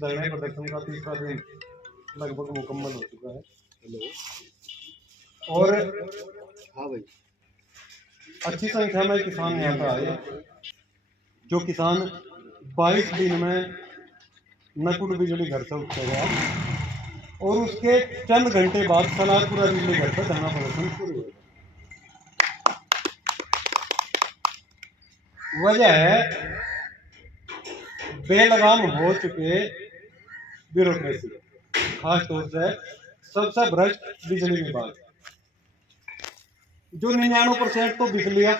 धरने प्रदर्शन का तीसरा दिन लगभग मुकम्मल हो चुका है। और हाँ भाई, अच्छी संख्या में किसान यहाँ पर आए, जो किसान 22 दिन में नकुड़ बिजली घर से उठ गया और उसके चंद घंटे बाद सलारपुरा बिजली घर पर धरना प्रदर्शन शुरू हुआ। वजह है बेलगाम हो चुके ब्यूरोक्रेसी, खास तौर से सबसे भ्रष्ट बिजली विभाग, जो 99% तो बिक लिया।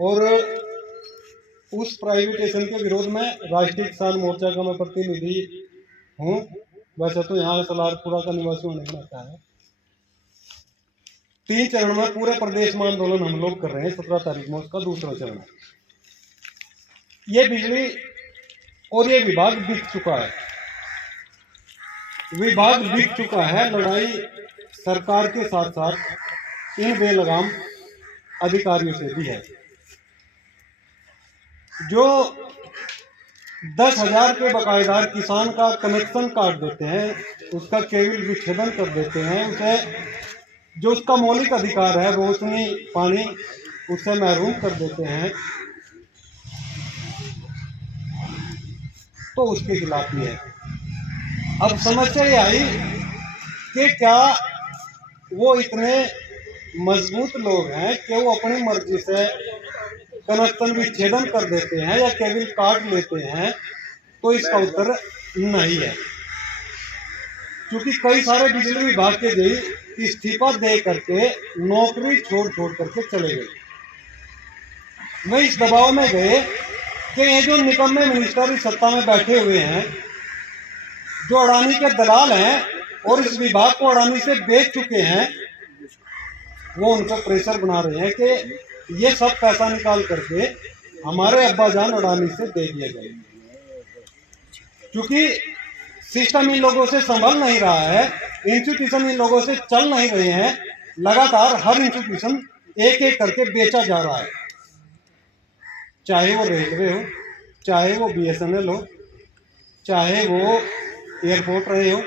और उस प्राइवेटाइजेशन के विरोध में राष्ट्रीय किसान मोर्चा का मैं प्रतिनिधि हूँ। वैसे तो यहाँ सलारपुरा का निवासी होने का नाता है। 3 चरण में पूरे प्रदेश में आंदोलन हम लोग कर रहे हैं। 17 तारीख में उसका दूसरा चरण। ये बिजली और ये विभाग बिक चुका है। विभाग बिक चुका है। लड़ाई सरकार के साथ साथ इन बेलगाम अधिकारियों से भी है, जो 10,000 के बकायेदार किसान का कनेक्शन काट देते हैं, उसका केबल विच्छेदन कर देते हैं, उसे जो उसका मौलिक अधिकार है रोशनी पानी, उससे महरूम कर देते हैं। तो उसके खिलाफ ही है। अब समस्या ये आई कि क्या वो इतने मजबूत लोग हैं कि वो अपनी मर्जी से कनेक्शन विच्छेदन कर देते हैं या केबल काट लेते हैं? तो इसका उत्तर नहीं है, क्योंकि कई सारे बिजली विभाग के जी इस्तीफा दे करके नौकरी छोड़ करके चले गए। वे इस दबाव में गए कि ये जो निकम्मे मिनिस्टर इस सत्ता में बैठे हुए हैं, जो अडानी के दलाल हैं और इस विभाग को अडानी से बेच चुके हैं, वो उनको प्रेशर बना रहे हैं कि ये सब पैसा निकाल करके हमारे अब्बा जान अडानी से दे दिया जाए। क्योंकि सिस्टम इन लोगों से संभल नहीं रहा है, इंस्टीट्यूशन इन लोगों से चल नहीं रहे हैं। लगातार हर इंस्टीट्यूशन एक एक करके बेचा जा रहा है, चाहे वो रेलवे हो, चाहे वो BSNL हो, चाहे वो एयरपोर्ट रहे हो,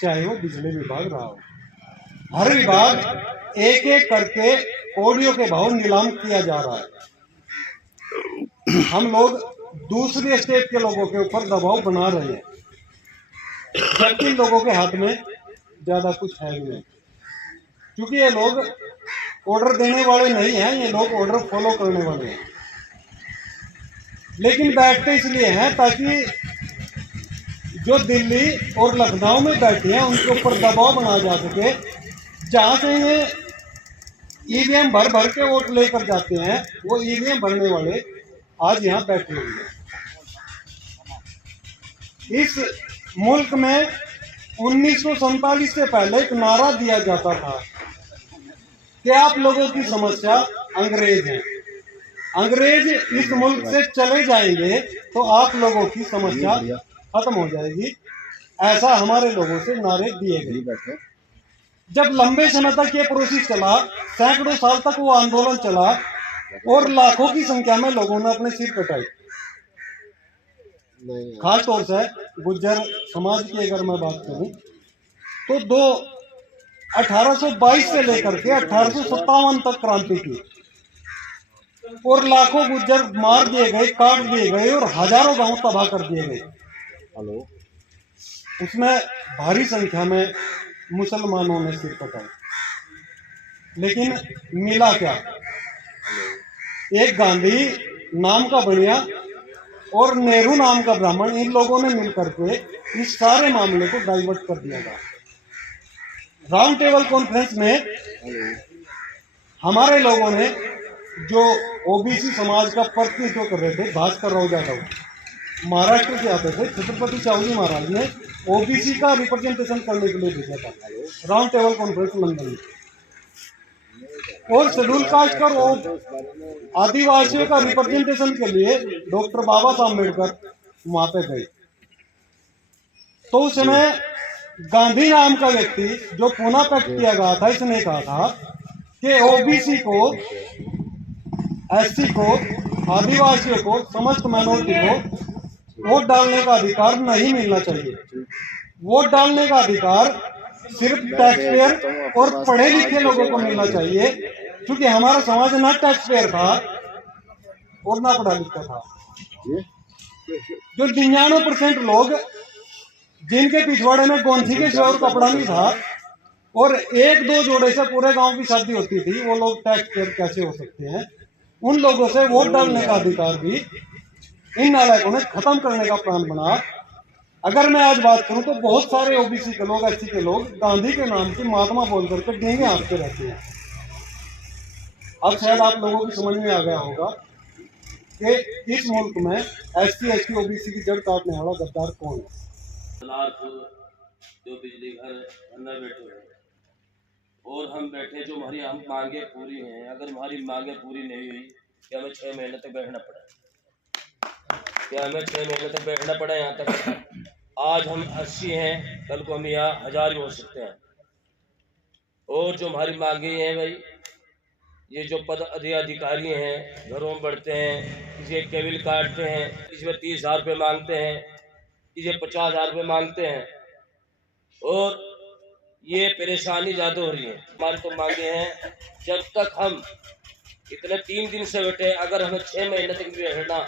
चाहे वो बिजली विभाग रहा हो। हर विभाग एक एक करके ऑडियो के भाव नीलाम किया जा रहा है। हम लोग दूसरी स्टेट के लोगों के ऊपर दबाव बना रहे हैं, जबकि इन लोगों के हाथ में ज्यादा कुछ है नहीं, क्योंकि ये लोग ऑर्डर देने वाले नहीं हैं, ये लोग ऑर्डर फॉलो करने वाले हैं। लेकिन बैठते इसलिए हैं ताकि जो दिल्ली और लखनऊ में बैठे हैं उनके ऊपर दबाव बनाया जा सके। जहां से ये EVM भर के वोट लेकर जाते हैं, वो EVM भरने वाले आज यहाँ बैठे हुए हैं। इस मुल्क में 1947 से पहले एक नारा दिया जाता था कि आप लोगों की समस्या अंग्रेज हैं, अंग्रेज इस मुल्क से चले जाएंगे तो आप लोगों की समस्या खत्म हो जाएगी। ऐसा हमारे लोगों से नारे दिए गए। जब लंबे समय तक ये प्रोसेस चला, सैकड़ों साल तक वो आंदोलन चला और लाखों की संख्या में लोगों ने अपने सिर कटाए। खास तौर से गुज्जर समाज की अगर मैं बात करूं तो 1822 से लेकर के 1857 तक क्रांति की, और लाखों गुज्जर मार दिए गए, काट दिए गए और हजारों गांव तबाह कर दिए गए। उसमें भारी संख्या में मुसलमानों ने सिर कटाए। लेकिन मिला क्या? एक गांधी नाम का बनिया और नेहरू नाम का ब्राह्मण, इन लोगों ने मिलकर के इस सारे मामले को डाइवर्ट कर दिया था। राउंड टेबल कॉन्फ्रेंस में हमारे लोगों ने, जो OBC समाज का प्रतिनिधित्व कर रहे थे, भास्कर राव जाधव महाराष्ट्र से आते थे, छत्रपति शिवाजी महाराज ने OBC का रिप्रेजेंटेशन करने के लिए भेजा था राउंड टेबल कॉन्फ्रेंस लंदन में। और शेड्यूल कास्ट और आदिवासियों का रिप्रेजेंटेशन के लिए डॉक्टर बाबा साहब अम्बेडकर वहां पे गए। तो उस समय गांधी नाम का व्यक्ति, जो पूना पैक्ट किया गया था, इसने कहा था कि OBC को, SC को, आदिवासियों को, समस्त माइनॉरिटी को वोट डालने का अधिकार नहीं मिलना चाहिए। वोट डालने का अधिकार सिर्फ टैक्स पेयर और पढ़े लिखे लोगों को मिलना चाहिए, क्योंकि हमारा समाज ना टैक्स पेयर था और ना पढ़ा लिखा था। जो 99% लोग जिनके पिछवाड़े में गोंथी के सिवा और कपड़ा नहीं था और एक दो जोड़े से पूरे गांव की शादी होती थी, वो लोग टैक्स पेयर कैसे हो सकते हैं? उन लोगों से वोट डालने का अधिकार भी इन नालायकों ने खत्म करने का प्लान बना। अगर मैं आज बात करूं तो बहुत सारे ओबीसी के लोग, एससी के लोग गांधी के नाम की महात्मा बोल करके डेंगे हाँकते रहते हैं। अब शायद आप लोगों की समझ में आ गया होगा कि इस मुल्क में एससी एसटी ओबीसी की जड़ काटने वाला गद्दार कौन है। जो बिजली घर अंदर बैठे हैं और हम बैठे, जो हमारी हम मांगे पूरी हैं, अगर हमारी मांगे पूरी नहीं हुई कि हमें 6 महीने तक बैठना पड़ा, क्या हमें 6 महीने तक बैठना पड़ा यहाँ तक? आज हम 80 हैं, कल को हम यहाँ 1000 भी हो सकते हैं। और जो हमारी मांगे हैं भाई, ये जो पद अधिकारी हैं, घरों में बढ़ते हैं, किसी एक केबिल काटते हैं, किसी में 30,000 रुपये मांगते हैं, किसी 50,000 रुपये मांगते हैं, और ये परेशानी ज़्यादा हो रही है। हमारी तो मांगे हैं, जब तक हम इतने 3 दिन से बैठे, अगर हमें 6 महीने तक भी बैठना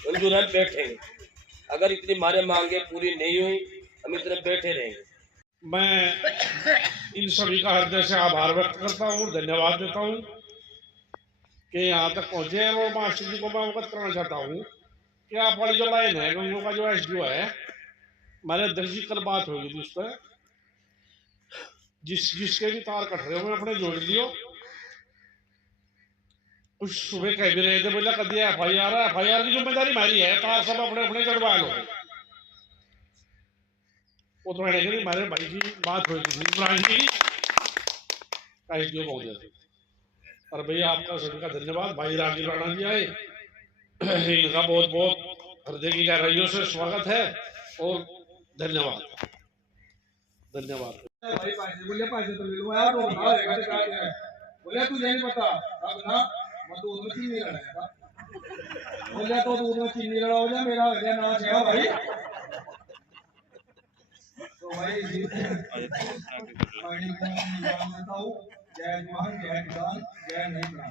मंजूर है, बैठेंगे। अगर इतनी हमारे मांगे पूरी नहीं हुई, हम इतने बैठे रहेंगे। मैं इन सभी का हृदय से आभार व्यक्त करता हूँ, धन्यवाद देता हूँ कि यहाँ तक पहुँचे हैं। और मास्टर जी को मैं अवगत करना चाहता हूँ कि आप वाली जो लाइन है, गंगों का जो एसडीओ है, हमारे अध्यक्ष जी कल बात होगी थी उस पर, जिसके भी तार कट रहे हो अपने जोड़ लियो। कुछ सुबह कह भी रहे थे, बोला कभी एफआईआर की जिम्मेदारी हमारी है, तार सब अपने अपने चढ़वा लो। वो तो मैंने हमारे भाई की बात हुई थी ब्रांच की एसडीओ महोदय से। और भैया आपका सभी का धन्यवाद। भाई राजीव राणा जी आए, इनका बहुत बहुत हृदय की गहराइयों से स्वागत है और धन्यवाद। धन्यवाद। भाई बोले पैसे तो ले लो यार, तो बता देगा तो क्या है। बोले तुझे नहीं पता अब ना, मैं तो उसमें चीनी लड़ाया था। बोले तो तू उसमें चीनी लड़ा हो जा, मेरा हो गया ना है भाई। तो भाई जय जवान जय किसान जय नहीं प्राण।